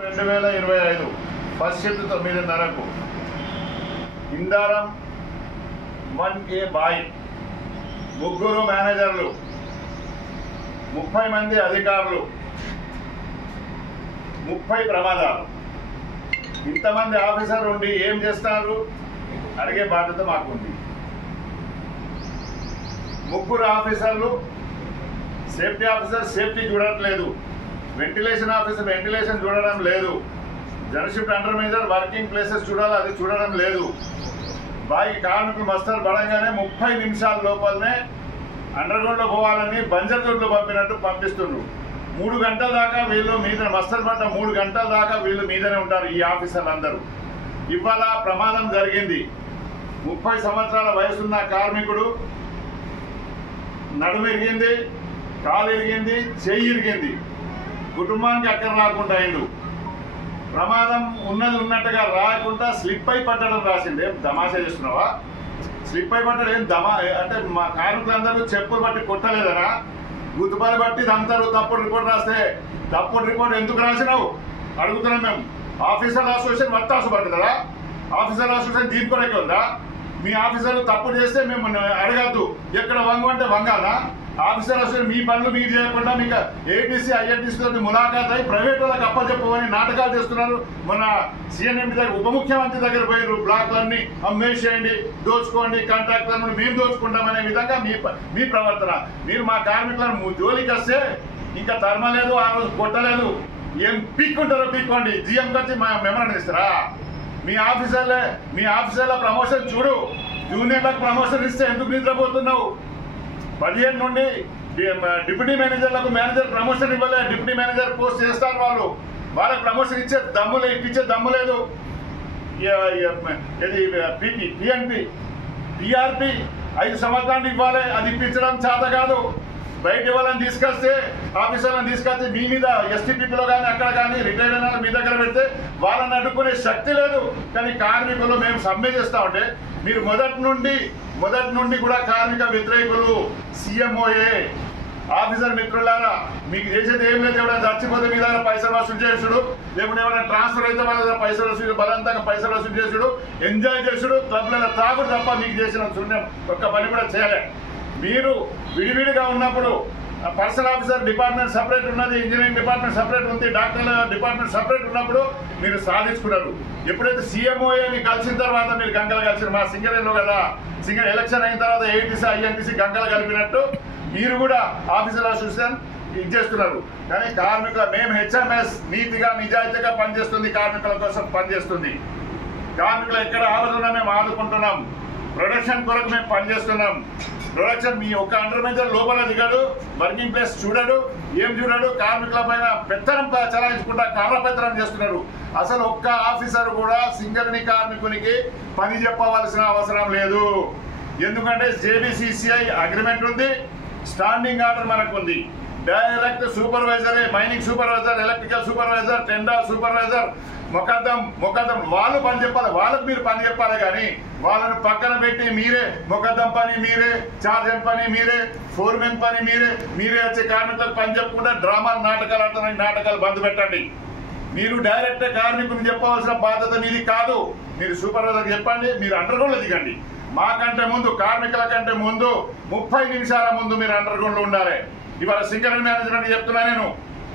2025 first shift 9:30కు Indaram 1A బాయ్, 3 మేనేజర్లు, 30 మంది అధికారులు, 30 ప్రమాదాలు. ఇంతమంది ఆఫీసర్ ఉండి ఏం చేస్తున్నారు అడిగే బాధ్యత మాకుంది. 3 ఆఫీసర్లు, సేఫ్టీ ఆఫీసర్ సేఫ్టీ చూడట్లేదు, వెంటిలేషన్ ఆఫీసర్ వెంటిలేషన్ చూడడం లేదు, general shift under manager working places చూడాలి, అది చూడడం లేదు. బాయి కార్మికులు మస్తర్ పడంగానే 30 నిమిషాల లోపలనే అండర్ గ్రౌండ్ లో పోవాలని బంజర్ రోడ్లో పంపినట్టు పంపిస్తున్నారు. 3 గంటల దాకా వీళ్ళు మీద మస్తర్ పడ్డ 3 గంటల దాకా వీళ్ళు మీదనే ఉంటారు ఈ ఆఫీసర్లు అందరూ. ఇవాళ ప్రమాదం జరిగింది. 30 సంవత్సరాల వయసున్న కార్మికుడు నడుము ఇరిగింది, కాలు ఇరిగింది, చెయ్యి ఇరిగింది, కుటుంబానికి అక్కడ రాకుండా అయిండు. ప్రమాదం ఉన్నది ఉన్నట్టుగా రాకుండా స్లిప్ అయి పట్టడం రాసింది. ఏం తమాషా చేస్తున్నావా? స్లిప్ అయి పట్టడం ఏం అంటే మా కార్మికులందరూ చెప్పులు బట్టి కొట్టలేదనా? గుర్తుపడి బట్టి అంటారు. తప్పుడు రిపోర్ట్ రాస్తే తప్పుడు రిపోర్ట్ ఎందుకు రాసినావు అడుగుతున్నాం మేము. ఆఫీసర్ అసోసియేషన్ వత్తాసు పడుతుందా? ఆఫీసర్ అసోసియేషన్ దీనికొరకే ఉందా? మీ ఆఫీసర్లు తప్పుడు చేస్తే మేము అడగద్దు, ఎక్కడ వంగు అంటే వంగాలా? ఆఫీసర్ అసోసియేషన్ మీ పనులు మీరు చేయకుండా మీకు ఏటీసీ ఐఎన్టీసీ తోటి ములాఖాత్ అయి ప్రైవేట్ వాళ్ళకి అప్పచెప్పని నాటకాలు చేస్తున్నారు. మొన్న సీఎంఎండి దగ్గర ఉప ముఖ్యమంత్రి దగ్గర పోయారు, బ్లాక్లన్నీ అమ్మేసేయండి, దోచుకోండి, కాంట్రాక్టర్లను మేము దోచుకుంటామనే విధంగా మీ ప్రవర్తన. మీరు మా కార్మికులను జోలికి వస్తే ఇంకా తరమలేదు, ఆ రోజు కొట్టలేదు, ఏం పీక్కుంటారో పీక్కోండి. జీఎంకి వచ్చి మెమరాండం ఇస్తారా? మీ ఆఫీసర్ల ప్రమోషన్ చూడు. జూనియర్లకు ప్రమోషన్ ఇస్తే ఎందుకు నిద్రపోతున్నావు? 15 నుండి డిప్యూటీ మేనేజర్లకు మేనేజర్ ప్రమోషన్ ఇవ్వలే. డిప్యూటీ మేనేజర్ పోస్ట్ చేస్తారు వాళ్ళు. వాళ్ళకి ప్రమోషన్ ఇప్పించే దమ్ము లేదు. ఇది పిఎన్పి టీఆర్పి 5 సంవత్సరాలు ఇవ్వాలి, అది ఇప్పించడం చేత కాదు. బయట వాళ్ళని తీసుకొస్తే ఆఫీసర్లను తీసుకొస్తే మీ మీద ఎస్టీపీలో కానీ అక్కడ కానీ రిటైర్ అయిన మీ దగ్గర పెడితే వాళ్ళని అడ్డుకునే శక్తి లేదు. కానీ కార్మికులు మేము సమ్మె చేస్తా ఉంటే మీరు మొదటి నుండి కూడా కార్మిక వ్యతిరేకులు. సీఎంఓఏ ఆఫీసర్ మిత్రులారా, మీకు చేసేది ఏం లేదు. ఎవరైనా చచ్చిపోతే మీ దగ్గర పైసలు వసూలు చేసుడు, లేకుంటే ఎవరైనా ట్రాన్స్ఫర్ అయితే వాళ్ళ దగ్గర పైసలు వసూలు, బలవంతంగా పైసలు వసూలు చేసుడు, ఎంజాయ్ చేసుడు, క్లబ్లలో తాగుడు తప్ప మీకు చేసిన శూన్యం ఒక్క పని కూడా చేయలే. మీరు విడివిడిగా ఉన్నప్పుడు పర్సనల్ ఆఫీసర్ డిపార్ట్మెంట్ సపరేట్ ఉన్నది, ఇంజనీరింగ్ డిపార్ట్మెంట్ సపరేట్ ఉంది, డాక్టర్ల డిపార్ట్మెంట్ సపరేట్ ఉన్నప్పుడు మీరు సాధించుకున్నారు. ఎప్పుడైతే సీఎంఓఏని కలిసిన తర్వాత మీరు గంగలు కలిసిన మా సింగరేణిలో కదా, ఎలక్షన్ అయిన తర్వాత ఏటీసీ ఐఎన్టీసీ గంగలు కలిపినట్టు మీరు కూడా ఆఫీసర్ అసోసియేషన్ ఇచ్చేస్తున్నారు. కానీ మేము హెచ్ఎంఎస్ నీతిగా నిజాయితీగా పనిచేస్తుంది, కార్మికుల కోసం పనిచేస్తుంది. కార్మికులు ఎక్కడ ఆపదన్నా మేము ఆదుకుంటున్నాం. ప్రొడక్షన్ కొరకు మేము పనిచేస్తున్నాం. ప్రొడక్షన్ మీ ఒక్క అండర్ మేనేజర్ లోపల దిగాడు, వర్కింగ్ ప్లేస్ చూడడు, ఏం చూడడు. కార్మికుల పైన పెత్తనం చలాయించుకుంటా కర్ర పెత్తనం చేస్తున్నారు. అసలు ఒక్క ఆఫీసర్ కూడా సింగరేణి కార్మికునికి పని చెప్పవలసిన అవసరం లేదు. ఎందుకంటే జేబీసీసీఐ అగ్రిమెంట్ ఉంది, స్టాండింగ్ ఆర్డర్ మనకు ఉంది. డైరెక్ట్ సూపర్వైజరే, mining supervisor, electrical supervisor, tender supervisor, మొకద్దం వాళ్ళు పని చెప్పాలి, వాళ్ళకి మీరు పని చెప్పాలి. కానీ వాళ్ళను పక్కన పెట్టి మీరే మొకద్దం పని మీరే, చార్జెంట్ పని మీరే, ఫోర్మెన్ పని మీరే వచ్చే కార్మికులకు పని చెప్పుకుంటే డ్రామాలు నాటకాలు ఆడుతున్న నాటకాలు బంద్ పెట్టండి. మీరు డైరెక్ట్ కార్మికుని చెప్పవలసిన బాధ్యత మీది కాదు. మీరు సూపర్వైజర్ చెప్పండి, మీరు అండర్ గ్రౌండ్ లో దిగండి. మాకంటే ముందు, కార్మికుల కంటే ముందు 30 నిమిషాల ముందు మీరు అండర్ గ్రౌండ్ లో ఉండాలి. ఇవాళ సింగరేణి మేనేజ్మెంట్ చెప్తున్నా నేను,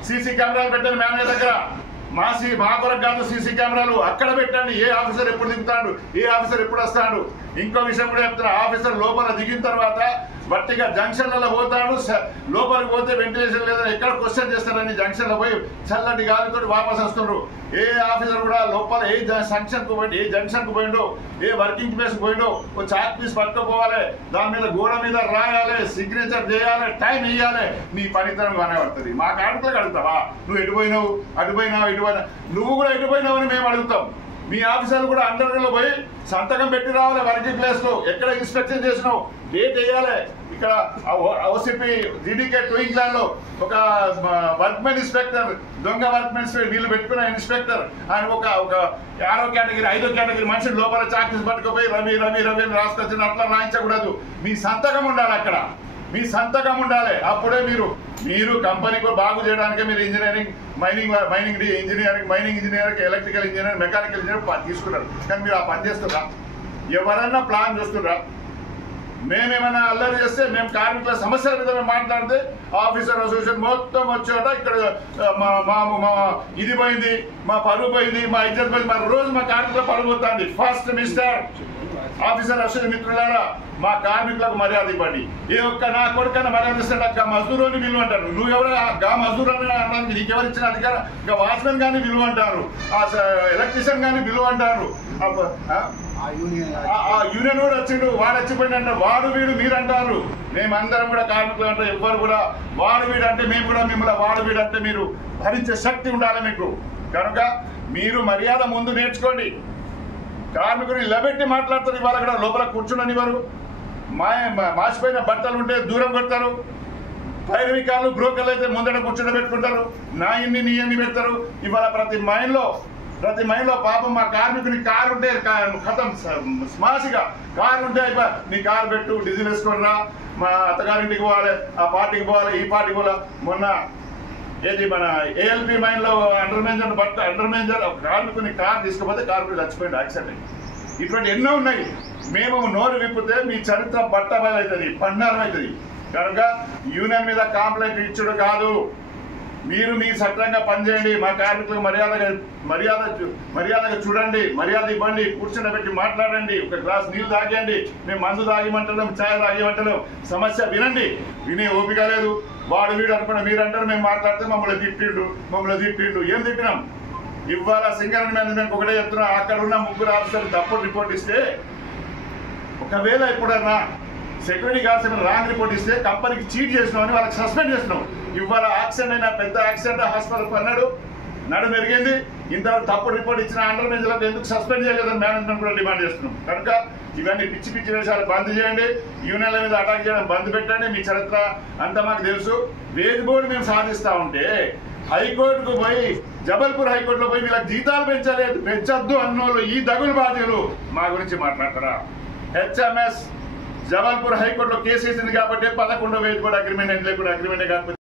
సీసీ కెమెరాలు పెట్టండి మేనేజర్ దగ్గర. మా కొరకు కాదు సీసీ కెమెరాలు, అక్కడ పెట్టండి. ఏ ఆఫీసర్ ఎప్పుడు దిగుతాడు, ఏ ఆఫీసర్ ఎప్పుడు వస్తాడు. ఇంకో విషయం కూడా చెప్తున్నా, ఆఫీసర్ లోపల దిగిన తర్వాత బట్టిగా జంక్షన్లలో పోతాడు, లోపలికి పోతే వెంటిలేషన్ లేదని ఎక్కడ క్వశ్చన్ చేస్తారని జంక్షన్లో పోయి చల్లటి గాలితో వాపస్ వస్తున్నారు. ఏ ఆఫీసర్ కూడా లోపల ఏ జంక్షన్ కు పోయిండో, ఏ వర్కింగ్ ప్లేస్ పోయిండో ఓ చాక్ పీస్ పట్టుకోపోవాలి, దాని మీద గోడ మీద రాయాలి, సిగ్నేచర్ చేయాలి, టైం ఇవ్వాలి. నీ పనితనం కనబడుతుంది. మా కార్మికులకు అడుగుతావా నువ్వు ఎటుపోయినావు, అటుపోయినావు, ఇటుపోయినా? నువ్వు కూడా ఎటుపోయినావు అని మేము అడుగుతాం. మీ ఆఫీసర్లు కూడా అండర్ గ్రౌండ్ లో పోయి సంతకం పెట్టి రావాలి. వర్కింగ్ ప్లేస్ లో ఎక్కడ ఇన్స్పెక్షన్ చేసినావు డేట్ వేయాలి. ఇక్కడ ఓసిపి జీడీకే టూయింగ్ ల్యాండ్ లో ఒక వర్క్మెన్ ఇన్స్పెక్టర్, దొంగ వర్క్మెన్ వీళ్ళు పెట్టుకున్న ఇన్స్పెక్టర్ ఆయన ఒక 6వ కేటగిరీ 5వ కేటగిరీ మనిషి లోపల చాకీస్ పట్టుకుపోయి రవి అని రాసుకొచ్చిన అట్లా రాయించకూడదు. మీ సంతకం ఉండాలి అక్కడ. మీ సంతకం ఉండాలి. అప్పుడే మీరు కంపెనీకి బాగు చేయడానికే మీరు engineering mining engineering electrical engineer mechanical engineer తీసుకున్నారు. కానీ మీరు ఆ పని చేస్తున్నారా? ఎవరన్నా ప్లాన్ చూస్తున్నారా? మేమేమైనా అల్లరి చేస్తే మేము కార్మికుల సమస్యల మీద మేము మాట్లాడితే ఆఫీసర్ అసోసియేషన్ మొత్తం వచ్చాట ఇక్కడ మా ఇది పోయింది, మా పరువు పోయింది, మా ఇజ్జత్ పోయింది. మా రోజు మా కార్మికుల పరువు పోతుంది. ఫస్ట్ మిస్టర్ ఆఫీసర్ అసోసియేషన్ మిత్రులారా, మా కార్మికులకు మర్యాద ఇవ్వండి. ఏ ఒక్క నా కొడుకన్నా మర్యాద ఇస్తాడు. ఆ మజదూరుని విలువ అంటారు. నువ్వెవరు గా మజదూరు అనడానికి నీకెవరు ఇచ్చిన అధికారం? ఇంకా వాచ్మెన్ కానీ విలువ అంటారు, ఆ ఎలక్ట్రీషియన్ కానీ విలువ అంటారు. ఆ యూనియన్ కూడా వచ్చిండు, వాడు వచ్చిపోయింది అంటారు. వాడు వీడు మీరు అంటారు. మేమందరం కూడా కార్మికులు అంటే ఎవ్వరు కూడా వాడు వీడు అంటే మేము కూడా మిమ్మల్ని వాడు వీడు అంటే మీరు భరించే శక్తి ఉండాలి మీకు. కనుక మీరు మర్యాద ముందు నేర్చుకోండి. కార్మికుని నిలబెట్టి మాట్లాడతారు. ఇవాళ కూడా లోపల కూర్చుండనివ్వరు. మాసిపోయిన బట్టలు ఉంటే దూరం కొడతారు. పైరవికాలు బ్రోకర్లు అయితే ముందట కూర్చోబెట్టుకుంటారు. నా ఇన్ని నీ ఎన్ని పెడతారు. ఇవాళ ప్రతి మైన్లో పాపం మా కార్మికుని కారు ఉంటే కథం స్మాసిగా కారు ఉంటే నీ కారు పెట్టు, డీజిల్ వేసుకొని రా, మా అత్తగారింటికి పోవాలి, ఆ పార్టీకి పోవాలి, ఈ పార్టీకి పోవాలి. మొన్న ఏది మన ఏఎల్పి మైన్లో అండర్ మేనేజర్ కార్మికుని కారు తీసుకుపోతే కార్మికుడు చచ్చిపోయింది యాక్సిడెంట్ అయ్యి. ఇటువంటి ఎన్నో ఉన్నాయి. మేము నోరు విప్పితే మీ చరిత్ర బట్టబయలు అవుతుంది, పండారం అవుతుంది. కనుక యూనియన్ మీద కంప్లైంట్ ఇచ్చుడు కాదు. మీరు మీ సక్రంగా పనిచేయండి. మా కార్మికులకు మర్యాదగా చూడండి, మర్యాద ఇవ్వండి, కూర్చుండబెట్టి మాట్లాడండి, ఒక గ్లాస్ నీళ్ళు తాగండి. మేము మందు తాగిమంటలేం, ఛాయ్ తాగిమంటలేం. సమస్య వినండి. వినే ఓపిక లేదు. వాడు వీడు అనుకున్న మీరు అంటారు. మేము మాట్లాడితే మమ్మల్ని తిట్టిండు. ఏం తిట్టినాం? ఇవాళ సింగరేణి మేనేజ్మెంట్ ఒకటే చెప్తున్నా. అక్కడ ఉన్న ముగ్గురు ఆఫీసర్లు తప్పుడు రిపోర్ట్ ఇస్తే, ఒకవేళ ఎప్పుడన్నా సెక్యూరిటీ గార్డ్స్ ఏమైనా రాంగ్ రిపోర్ట్ ఇస్తే కంపెనీకి చీట్ చేసినామని వాళ్ళకి సస్పెండ్ చేసినాం. ఇవాళ యాక్సిడెంట్ అయినా పెద్ద యాక్సిడెంట్ హాస్పిటల్ పన్నాడు, నడు మెరిగింది. ఇంతవరకు తప్పుడు రిపోర్ట్ ఇచ్చిన అండర్ మేనేజర్లకు ఎందుకు సస్పెండ్ చేయలేదని మేనేజ్మెంట్ కూడా డిమాండ్ చేస్తున్నాం. కనుక ఇవన్నీ పిచ్చి వేషాలు బంద్ చేయండి. యూనియన్ల మీద అటాక్ చేయడం బంద్ పెట్టండి. మీ చరిత్ర అంతా మాకు తెలుసు. వేజ్ బోర్డు మేము సాధిస్తా ఉంటే హైకోర్టుకు పోయి జబల్పూర్ హైకోర్టులో పోయి వీళ్ళకి జీతాలు పెంచొద్దు అన్నోళ్ళు ఈ దగులు బాధ్యులు మా గురించి మాట్లాడతారా? హెచ్ఎంఎస్ జబల్పూర్ హైకోర్టులో కేసు వేసింది కాబట్టి 11వ వేజ్ బోర్డు అగ్రిమెంట్ లేకుండా అగ్రిమెంటే కాకపోతే